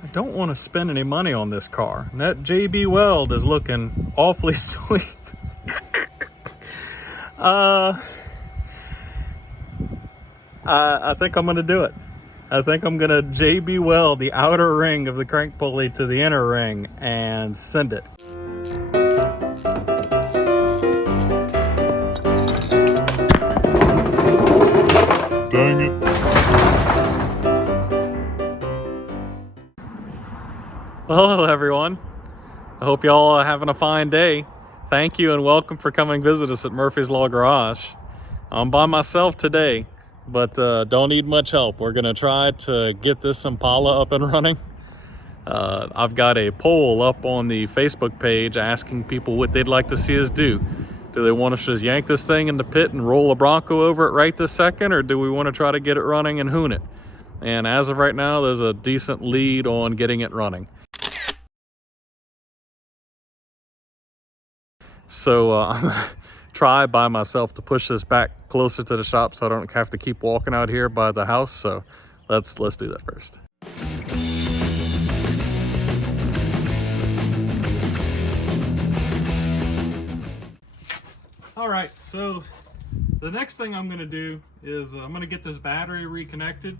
I don't want to spend any money on this car. And that JB WELD is looking awfully sweet. I think I'm going to do it. I think I'm going to JB WELD the outer ring of the crank pulley to the inner ring and send it. Dang it. Well, hello everyone. I hope y'all are having a fine day. Thank you and welcome for coming visit us at Murphy's Law Garage. I'm by myself today, but don't need much help. We're gonna try to get this Impala up and running. I've got a poll up on the Facebook page asking people what they'd like to see us do. Do they want us to just yank this thing in the pit and roll a Bronco over it right this second, or do we want to try to get it running and hoon it? And as of right now, there's a decent lead on getting it running. So I'm gonna try by myself to push this back closer to the shop so I don't have to keep walking out here by the house. So let's do that first. All right, so the next thing I'm gonna do is I'm gonna get this battery reconnected.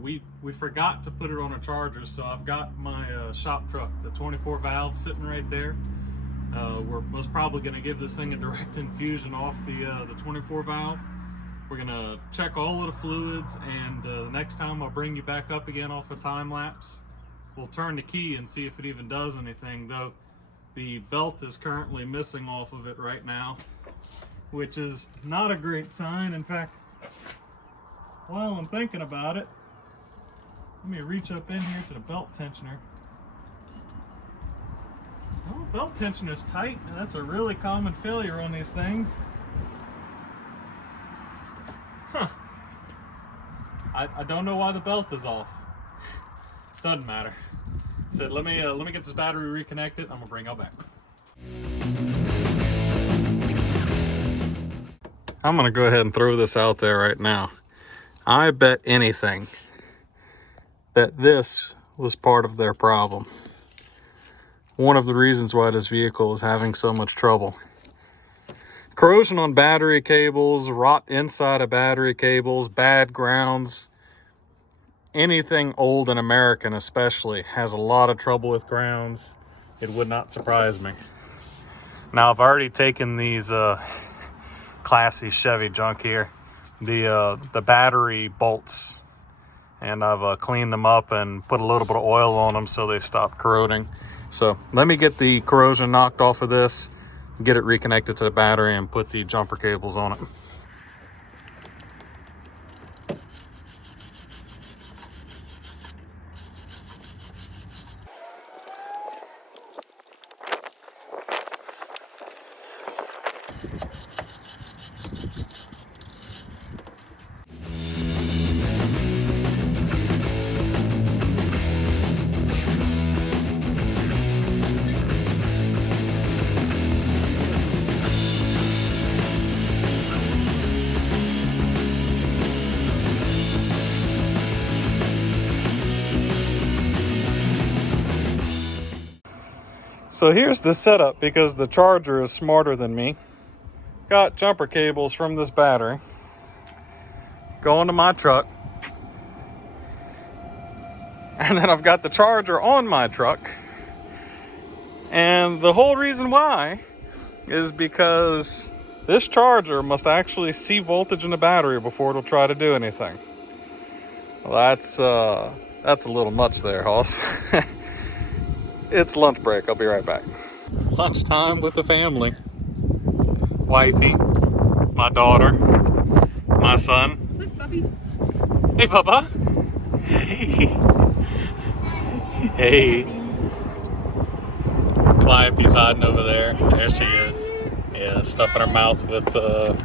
We forgot to put it on a charger, so I've got my shop truck, the 24 valve, sitting right there. We're most probably going to give this thing a direct infusion off the 24 valve. We're going to check all of the fluids, and the next time I'll bring you back up again off a time lapse. We'll turn the key and see if it even does anything, though the belt is currently missing off of it right now, which is not a great sign. In fact, while I'm thinking about it, let me reach up in here to the belt tensioner. Well, belt tensioner is tight, and that's a really common failure on these things. Huh. I don't know why the belt is off. Doesn't matter. So let me get this battery reconnected. I'm gonna bring y'all back. I'm gonna go ahead and throw this out there right now. I bet anything that this was part of their problem. One of the reasons why this vehicle is having so much trouble. Corrosion on battery cables, rot inside of battery cables, bad grounds. Anything old and American especially has a lot of trouble with grounds. It would not surprise me. Now I've already taken these classy Chevy junk here, the battery bolts, and I've cleaned them up and put a little bit of oil on them so they stop corroding. So let me get the corrosion knocked off of this, get it reconnected to the battery, and put the jumper cables on it. So here's the setup, because the charger is smarter than me. Got jumper cables from this battery going to my truck. And then I've got the charger on my truck. And the whole reason why is because this charger must actually see voltage in the battery before it'll try to do anything. Well, that's a little much there, Hoss. It's lunch break. I'll be right back. Lunchtime with the family. Wifey, my daughter, my son. Look, puppy. Hey, Papa. Hey. Hey. Calliope's hiding over there. There she is. Yeah, stuffing her mouth with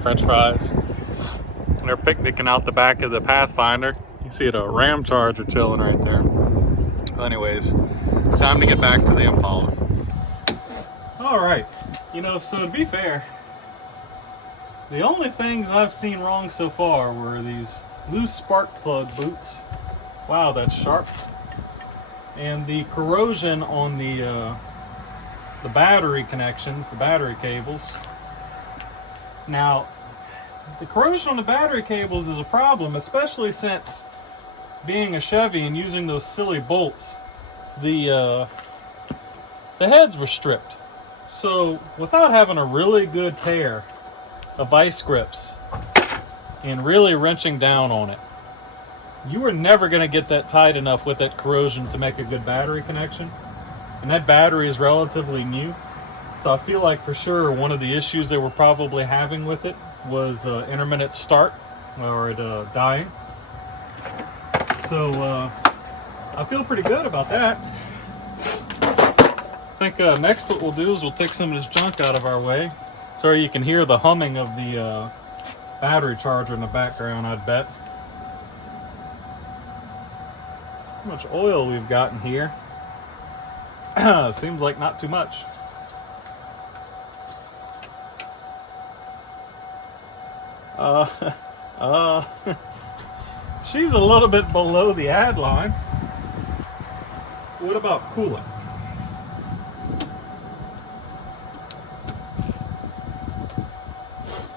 French fries. And they're picnicking out the back of the Pathfinder. You see a Ram Charger chilling right there. Well, anyways, time to get back to the Impala. All right, so to be fair, the only things I've seen wrong so far were these loose spark plug boots. Wow, that's sharp. and the corrosion on the battery connections, the battery cables. Now, the corrosion on the battery cables is a problem, especially since being a Chevy and using those silly bolts, the heads were stripped. So without having a really good pair of vice grips and really wrenching down on it, you are never going to get that tight enough with that corrosion to make a good battery connection. And that battery is relatively new, so I feel like for sure one of the issues they were probably having with it was intermittent start, or it dying. So I feel pretty good about that. I think next what we'll do is we'll take some of this junk out of our way. Sorry, you can hear the humming of the battery charger in the background, I'd bet. How much oil we've got in here. Seems like not too much. She's a little bit below the ad line. What about coolant?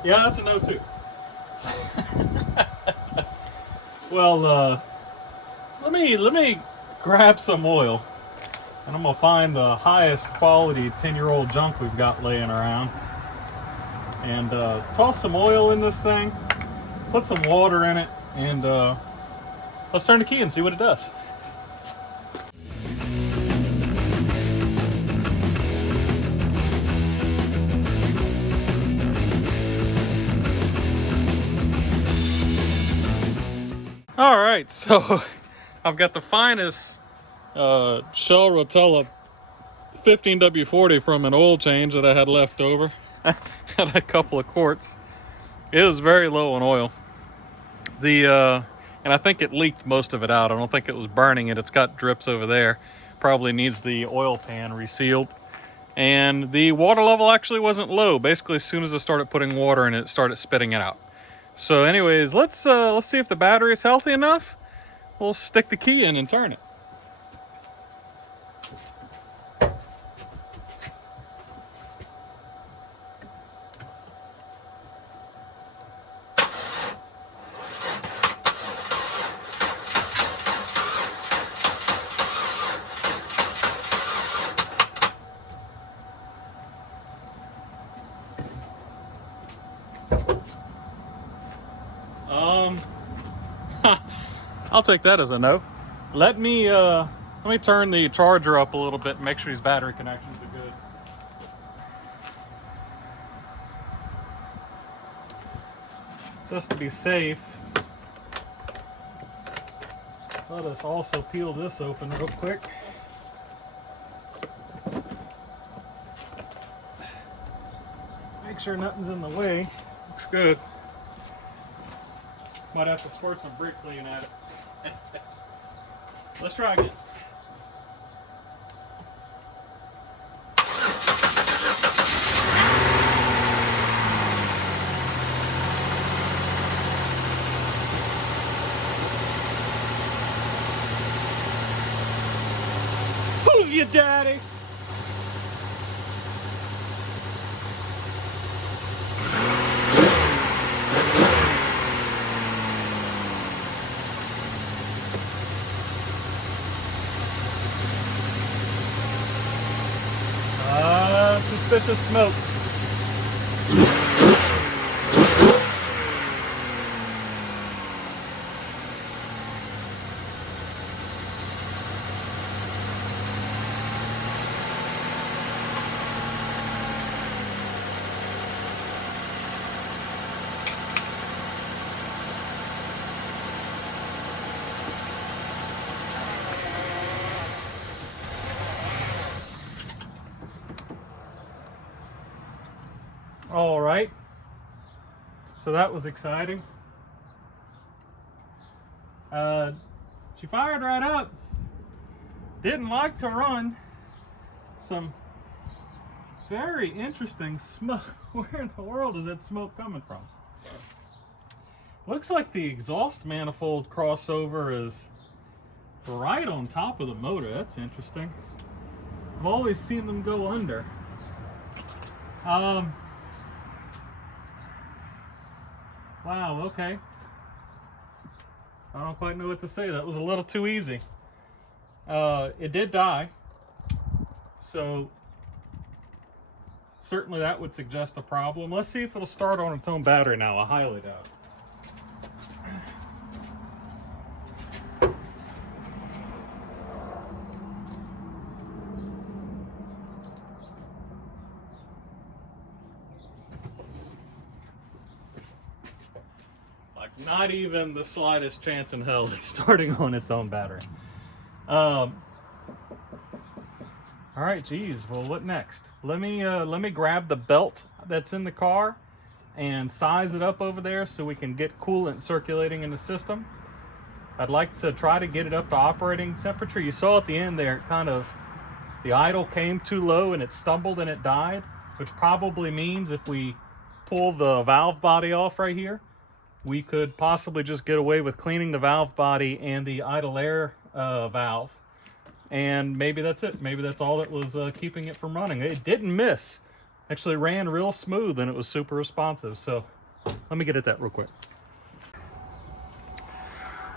Yeah, that's a no too. Well, let me grab some oil, and I'm gonna find the highest quality 10-year-old junk we've got laying around, and toss some oil in this thing, put some water in it, and let's turn the key and see what it does. All right, so I've got the finest Shell Rotella 15W40 from an oil change that I had left over. Had a couple of quarts. It was very low on oil. And I think it leaked most of it out. I don't think it was burning it. It's got drips over there. Probably needs the oil pan resealed. And the water level actually wasn't low. Basically, as soon as I started putting water in it, it started spitting it out. So anyways, let's see if the battery is healthy enough. We'll stick the key in and turn it. I'll take that as a no. Let me turn the charger up a little bit and make sure these battery connections are good. Just to be safe, let us also peel this open real quick. Make sure nothing's in the way. Looks good. Might have to squirt some brake clean at it. Let's try again. Who's your daddy? Suspicious smoke. All right, so that was exciting. She fired right up. Didn't like to run. Some very interesting smoke. Where in the world is that smoke coming from? Looks like the exhaust manifold crossover is right on top of the motor. That's interesting. I've always seen them go under. Wow, okay. I don't quite know what to say. That was a little too easy. It did die. So certainly that would suggest a problem. Let's see if it'll start on its own battery now. I highly doubt it. Not even the slightest chance in hell it's starting on its own battery. All right, geez. Well, what next? Let me grab the belt that's in the car and size it up over there so we can get coolant circulating in the system. I'd like to try to get it up to operating temperature. You saw at the end there, the idle came too low and it stumbled and it died, which probably means if we pull the valve body off right here, we could possibly just get away with cleaning the valve body and the idle air valve. And maybe that's it. Maybe that's all that was keeping it from running. It didn't miss. Actually ran real smooth and it was super responsive. So let me get at that real quick.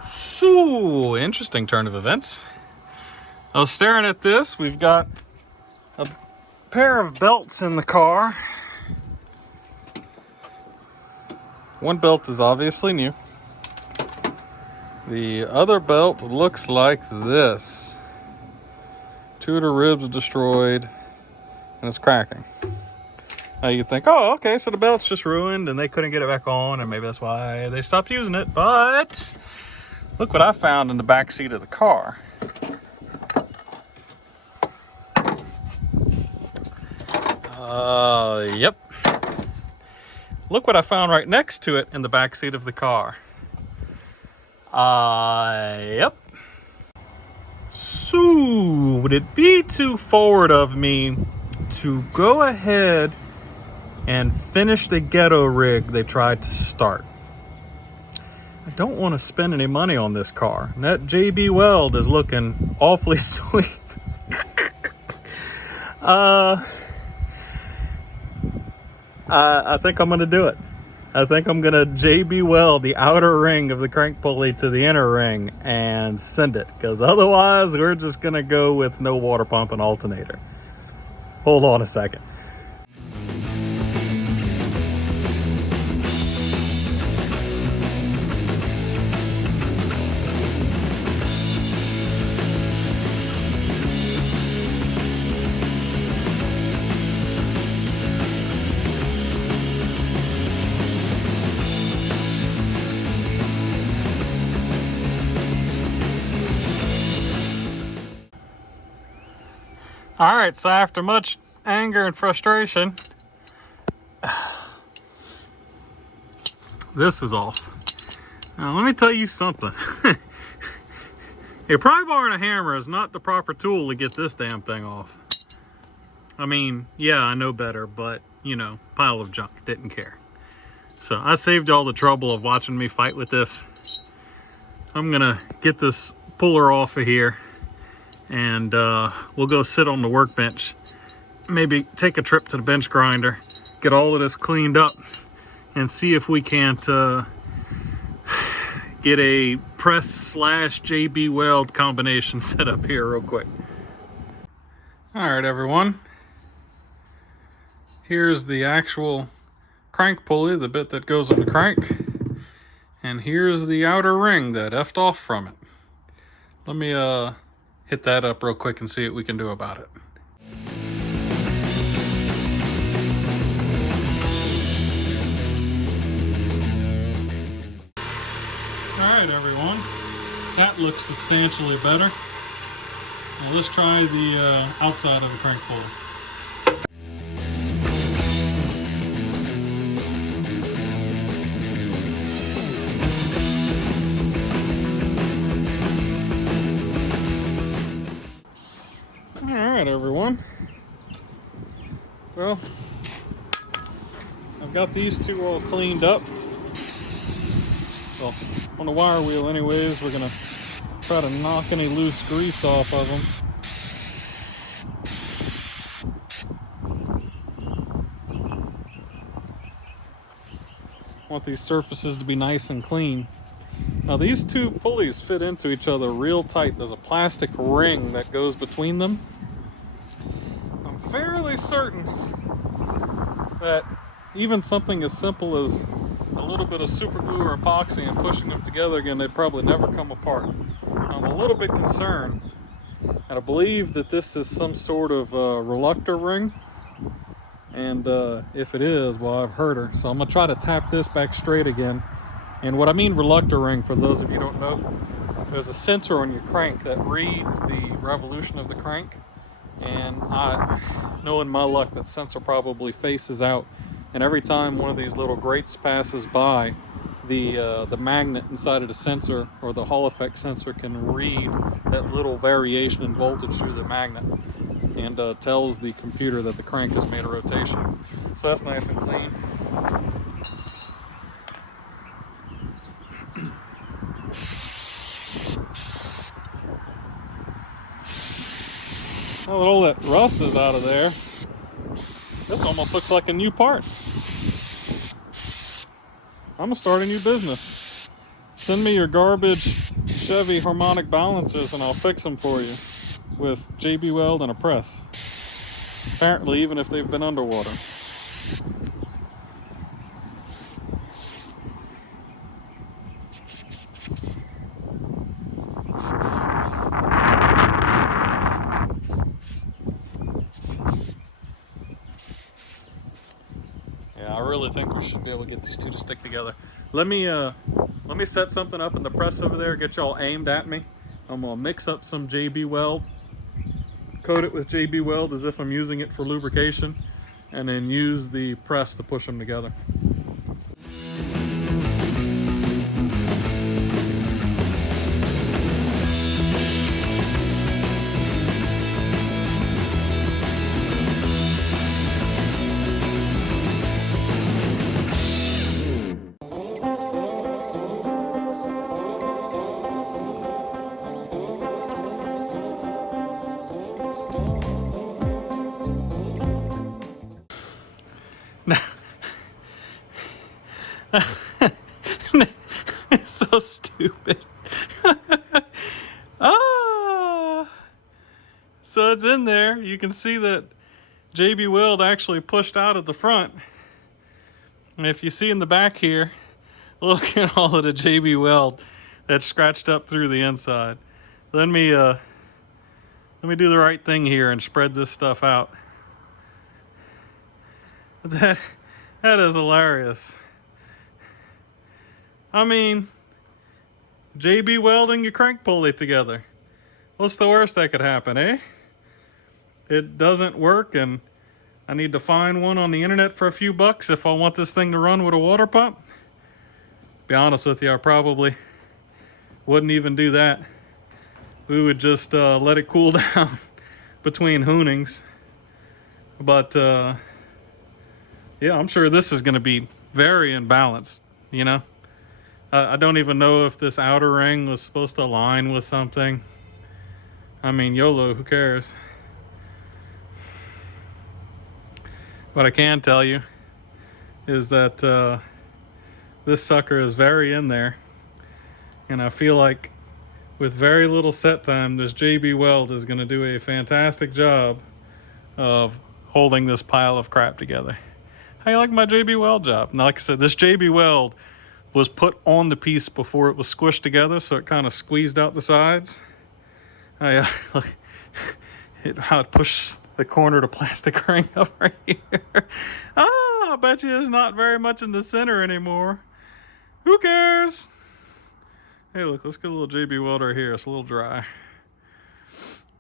So, interesting turn of events. I was staring at this. We've got a pair of belts in the car. One belt is obviously new. The other belt looks like this. Two of the ribs destroyed, and it's cracking. Now you think, oh, okay, so the belt's just ruined and they couldn't get it back on, and maybe that's why they stopped using it. But look what I found in the back seat of the car. Yep. Look what I found right next to it in the back seat of the car. Yep. So, would it be too forward of me to go ahead and finish the ghetto rig they tried to start? I don't want to spend any money on this car. And that JB WELD is looking awfully sweet. I think I'm going to do it. I think I'm going to JB weld the outer ring of the crank pulley to the inner ring and send it. Because otherwise, we're just going to go with no water pump and alternator. Hold on a second. All right, so after much anger and frustration, this is off. Now, let me tell you something. A pry bar and a hammer is not the proper tool to get this damn thing off. I mean, yeah, I know better, but, you know, pile of junk, didn't care. So I saved y'all the trouble of watching me fight with this. I'm gonna get this puller off of here, and we'll go sit on the workbench, maybe take a trip to the bench grinder, get all of this cleaned up, and see if we can't get a press / JB weld combination set up here real quick. All right, everyone. Here's the actual crank pulley, the bit that goes on the crank. And here's the outer ring that effed off from it. Let me hit that up real quick and see what we can do about it. Alright everyone, that looks substantially better. Now let's try the outside of the crank pulley. Alright everyone, well, I've got these two all cleaned up. Well, on the wire wheel anyways, we're gonna try to knock any loose grease off of them. Want these surfaces to be nice and clean. Now these two pulleys fit into each other real tight. There's a plastic ring that goes between them. I'm fairly certain that even something as simple as a little bit of super glue or epoxy and pushing them together again, they'd probably never come apart. I'm a little bit concerned, and I believe that this is some sort of reluctor ring. And if it is, well, I've hurt her. So I'm gonna try to tap this back straight again. And what I mean reluctor ring, for those of you who don't know, there's a sensor on your crank that reads the revolution of the crank. And I know in my luck that sensor probably faces out. And every time one of these little grates passes by, the magnet inside of the sensor, or the Hall effect sensor, can read that little variation in voltage through the magnet, and tells the computer that the crank has made a rotation. So that's nice and clean. Now that all that rust is out of there, this almost looks like a new part. I'm gonna start a new business. Send me your garbage Chevy harmonic balancers and I'll fix them for you with JB Weld and a press. Apparently, even if they've been underwater. Yeah, I really think we should be able to get these two to stick together. Let me set something up in the press over there, get y'all aimed at me. I'm gonna mix up some JB Weld, coat it with JB Weld as if I'm using it for lubrication, and then use the press to push them together. It's so stupid. So it's in there. You can see that JB Weld actually pushed out at the front. And if you see in the back here, look at all of the JB Weld that's scratched up through the inside. Let me do the right thing here and spread this stuff out. That is hilarious. I mean, JB welding your crank pulley together. What's the worst that could happen, eh? It doesn't work and I need to find one on the internet for a few bucks if I want this thing to run with a water pump. Be honest with you, I probably wouldn't even do that. We would just let it cool down between hoonings. But yeah, I'm sure this is going to be very imbalanced, you know? I don't even know if this outer ring was supposed to align with something. I mean, YOLO, who cares? What I can tell you is that this sucker is very in there. And I feel like with very little set time, this JB Weld is going to do a fantastic job of holding this pile of crap together. How you like my JB Weld job? Now, like I said, this JB Weld was put on the piece before it was squished together, so it kind of squeezed out the sides. Look how it pushed the corner of the plastic ring up right here. I bet you there's not very much in the center anymore. Who cares? Hey, look, let's get a little JB Weld right here. It's a little dry.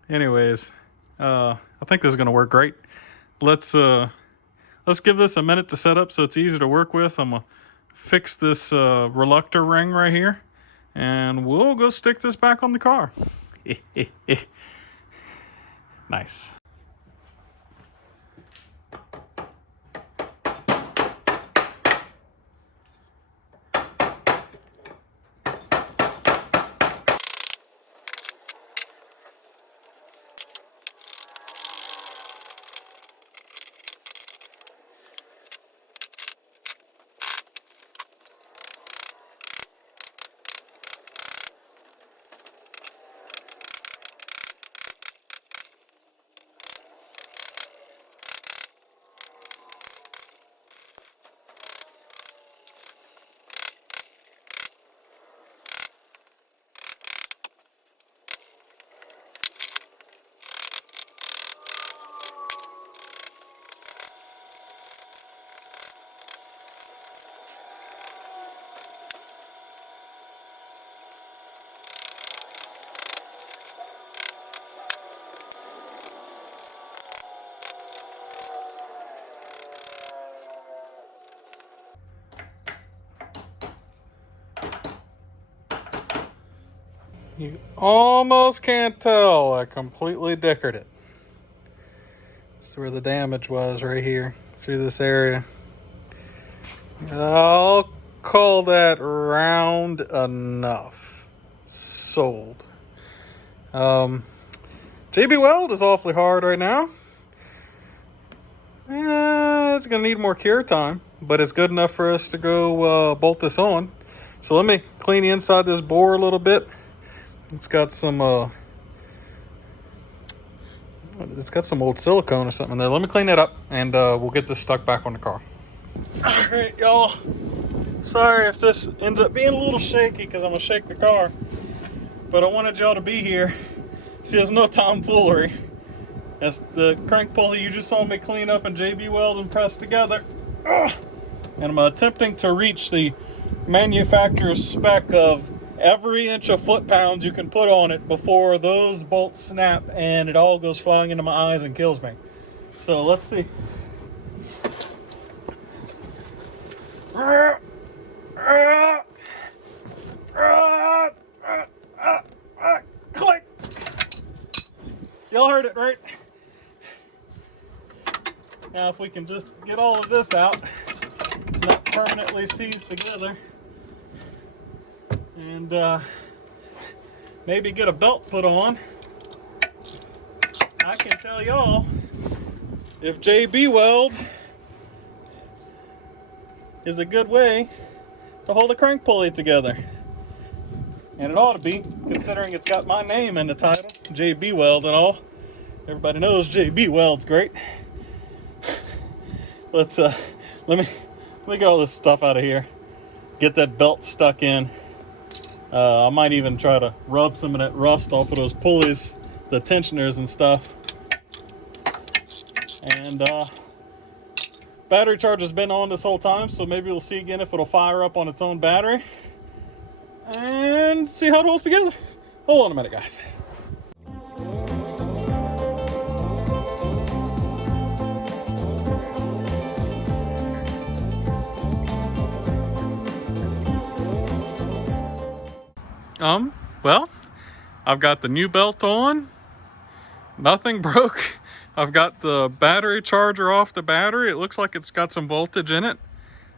Anyways, I think this is gonna work great. Let's give this a minute to set up so it's easy to work with. I'm gonna fix this reluctor ring right here, and we'll go stick this back on the car. Nice. You almost can't tell. I completely dickered it. This is where the damage was, right here, through this area. I'll call that round enough. Sold. JB Weld is awfully hard right now. It's gonna need more cure time, but it's good enough for us to go bolt this on. So let me clean the inside of this bore a little bit. It's got some old silicone or something there. Let me clean that up, and we'll get this stuck back on the car. All right, y'all. Sorry if this ends up being a little shaky because I'm gonna shake the car, but I wanted y'all to be here. See, there's no tomfoolery. That's the crank pulley you just saw me clean up and JB Weld and press together. And I'm attempting to reach the manufacturer's spec of every inch of foot-pounds you can put on it before those bolts snap and it all goes flying into my eyes and kills me. So let's see. Click! Y'all heard it, right? Now if we can just get all of this out, it's not permanently seized together, and maybe get a belt put on, I can tell y'all if JB Weld is a good way to hold a crank pulley together. And it ought to be, considering it's got my name in the title, JB Weld and all. Everybody knows JB Weld's great. Let me get all this stuff out of here. Get that belt stuck in. I might even try to rub some of that rust off of those pulleys, the tensioners and stuff. And battery charge has been on this whole time, so maybe we'll see again if it'll fire up on its own battery. And see how it holds together. Hold on a minute, guys. Well, I've got the new belt on. Nothing broke. I've got the battery charger off the battery. It looks like it's got some voltage in it.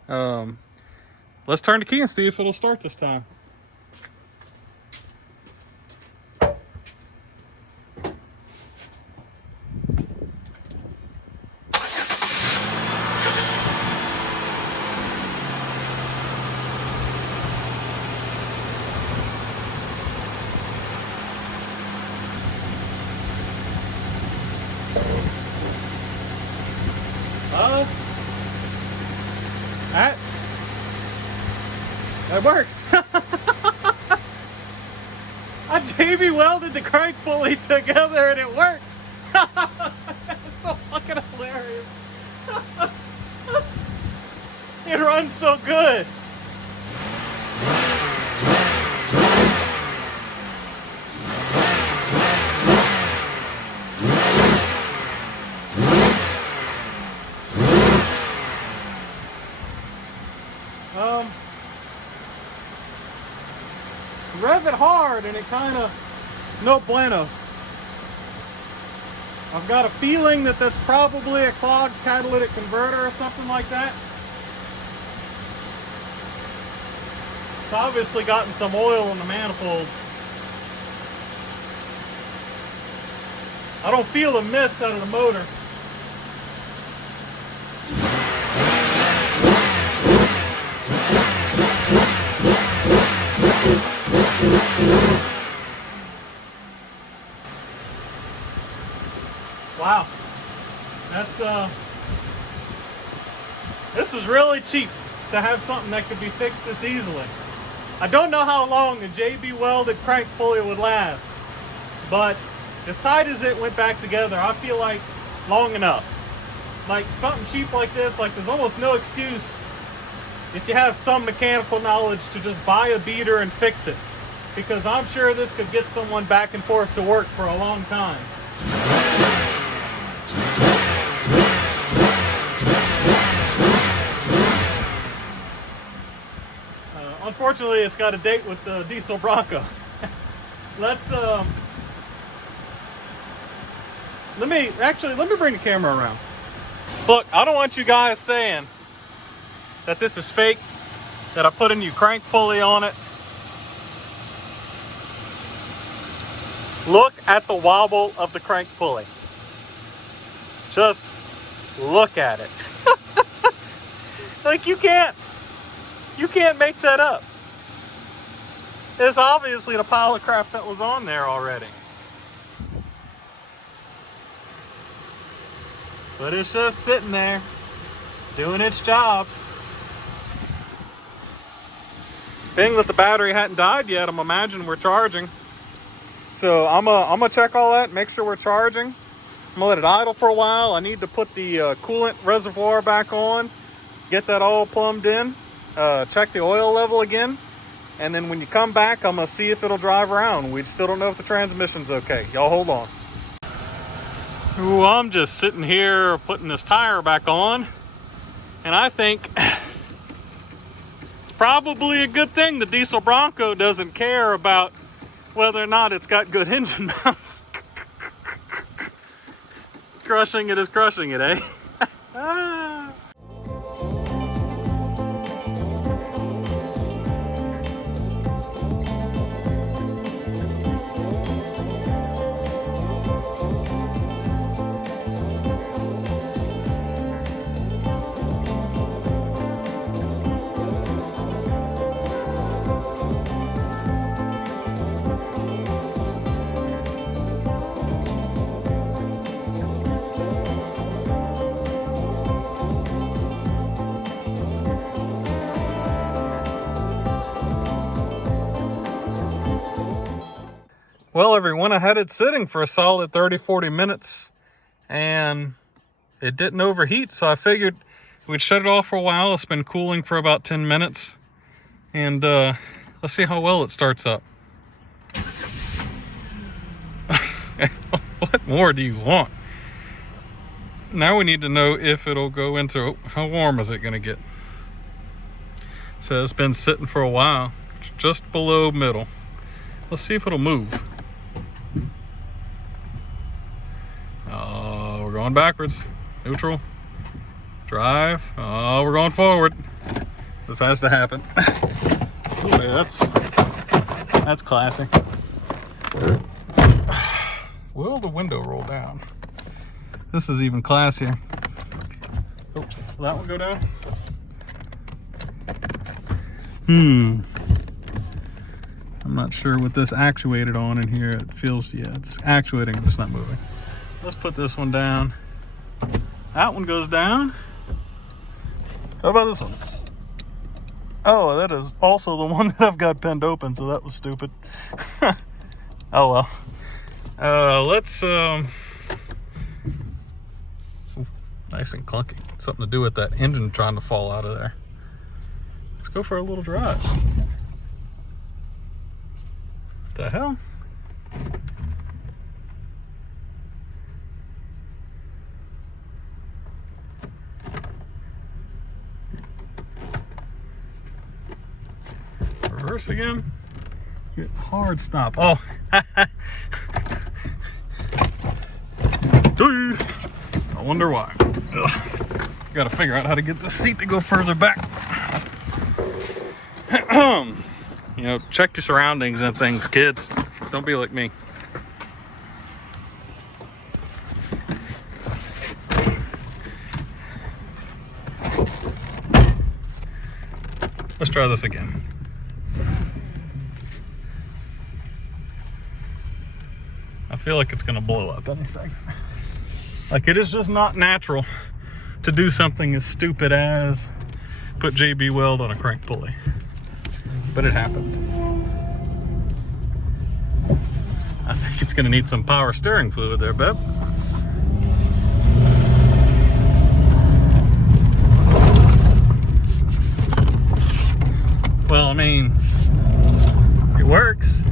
Let's turn the key and see if it'll start this time. That works. I JB welded the crank pulley together and it worked. That's so fucking hilarious. It runs so good. Rev it hard and it kind of no bueno. I've got a feeling that that's probably a clogged catalytic converter or something like that. It's obviously gotten some oil in the manifolds. I don't feel a miss out of the motor. Wow, that's this is really cheap to have something that could be fixed this easily. I don't know how long a JB welded crank pulley would last, but as tight as it went back together, I feel like long enough. Like something cheap like this, like there's almost no excuse if you have some mechanical knowledge to just buy a beater and fix it, because I'm sure this could get someone back and forth to work for a long time. Unfortunately, it's got a date with the diesel Bronco. Let's let me bring the camera around. Look, I don't want you guys saying that this is fake, that I put a new crank pulley on it. Look at the wobble of the crank pulley. Just look at it. Like you can't make that up. It's obviously a pile of crap that was on there already. But it's just sitting there, doing its job. Being that the battery hadn't died yet, I'm imagining we're charging. So I'm gonna check all that, make sure we're charging. I'm gonna let it idle for a while. I need to put the coolant reservoir back on, get that all plumbed in, check the oil level again. And then when you come back, I'm gonna see if it'll drive around. We still don't know if the transmission's okay. Y'all hold on. Ooh, I'm just sitting here putting this tire back on. And I think it's probably a good thing the diesel Bronco doesn't care about whether or not it's got good engine bounce. Crushing it is crushing it, eh? Well, everyone, I had it sitting for a solid 30-40 minutes and it didn't overheat, so I figured we'd shut it off for a while. It's been cooling for about 10 minutes and let's see how well it starts up. What more do you want? Now we need to know if it'll go into, how warm is it going to get? So it's been sitting for a while, just below middle. Let's see if it'll move. We're going backwards. Neutral. Drive. Oh, we're going forward. This has to happen. Okay, that's classy. Will the window roll down? This is even classier. Oh, will that one go down? I'm not sure what this actuated on in here. It feels, yeah, it's actuating, but it's not moving. Let's put this one down. That one goes down. How about this one? Oh, that is also the one that I've got pinned open, so that was stupid. Oh well. Let's nice and clunky. Something to do with that engine trying to fall out of there. Let's go for a little drive. What the hell? Reverse again. Get hard stop. Oh. I wonder why. Ugh. Gotta figure out how to get the seat to go further back. You know, check your surroundings and things, kids. Don't be like me. Let's try this again. I feel like it's gonna blow up any second. Like, it is just not natural to do something as stupid as put JB Weld on a crank pulley. But it happened. I think it's gonna need some power steering fluid there, Beb. Well, I mean, it works.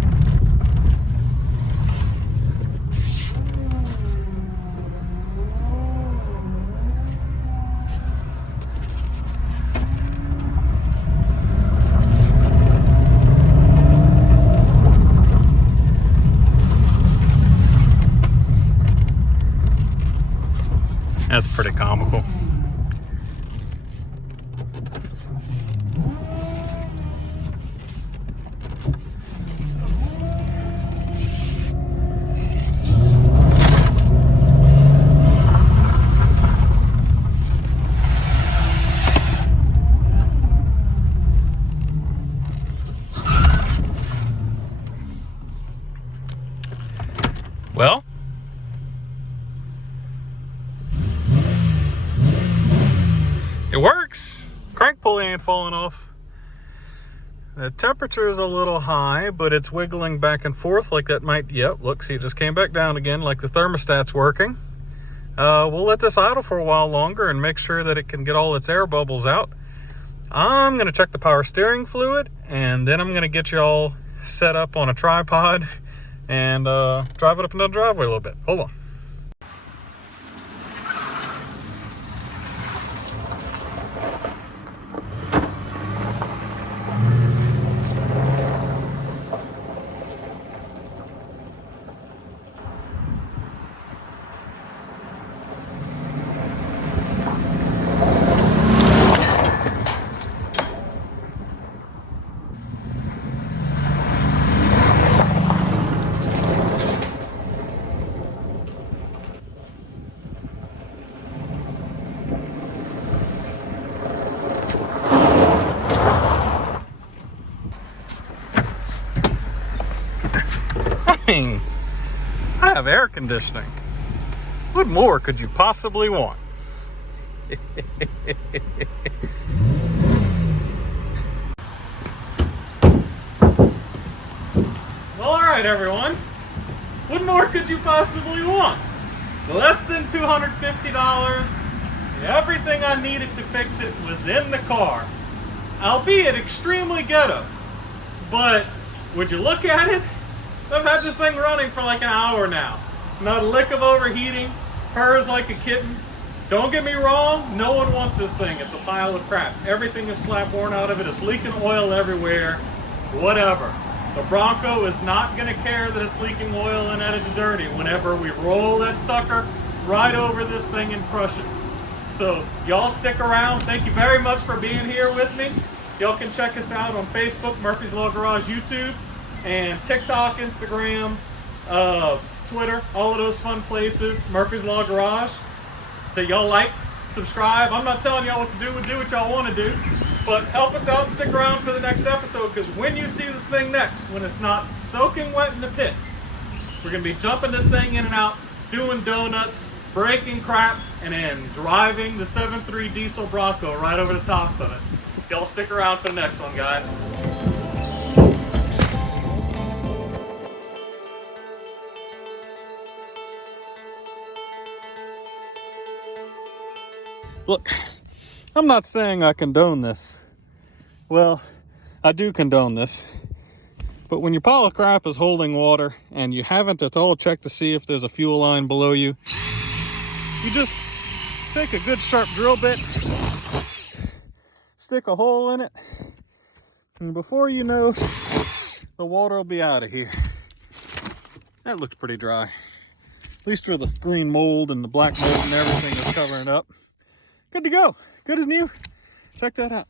That's pretty comical. Well, it works. Crank pulley ain't falling off. The temperature is a little high, but it's wiggling back and forth like that might, yep, look, see, it just came back down again like the thermostat's working. We'll let this idle for a while longer and make sure that it can get all its air bubbles out. I'm gonna check the power steering fluid, and then I'm gonna get you all set up on a tripod and drive it up and down the driveway a little bit. Hold on. I have air conditioning. What more could you possibly want? Well, all right, everyone. What more could you possibly want? Less than $250. Everything I needed to fix it was in the car. Albeit extremely ghetto. But would you look at it? I've had this thing running for like an hour now. Not a lick of overheating. Purrs like a kitten. Don't get me wrong, no one wants this thing. It's a pile of crap. Everything is slap worn out of it. It's leaking oil everywhere. Whatever. The Bronco is not going to care that it's leaking oil and that it's dirty whenever we roll that sucker right over this thing and crush it. So y'all stick around. Thank you very much for being here with me. Y'all can check us out on Facebook, Murphy's Law Garage, YouTube, and TikTok, Instagram, Twitter, all of those fun places, Murphy's Law Garage. So y'all like, subscribe. I'm not telling y'all what to do what y'all want to do, but help us out and stick around for the next episode, because when you see this thing next, when it's not soaking wet in the pit, we're going to be jumping this thing in and out, doing donuts, breaking crap, and then driving the 7.3 diesel Bronco right over the top of it. Y'all stick around for the next one, guys. Look, I'm not saying I condone this. Well, I do condone this. But when your pile of crap is holding water and you haven't at all checked to see if there's a fuel line below you, you just take a good sharp drill bit, stick a hole in it, and before you know, the water will be out of here. That looks pretty dry. At least where the green mold and the black mold and everything is covering it up. Good to go. Good as new. Check that out.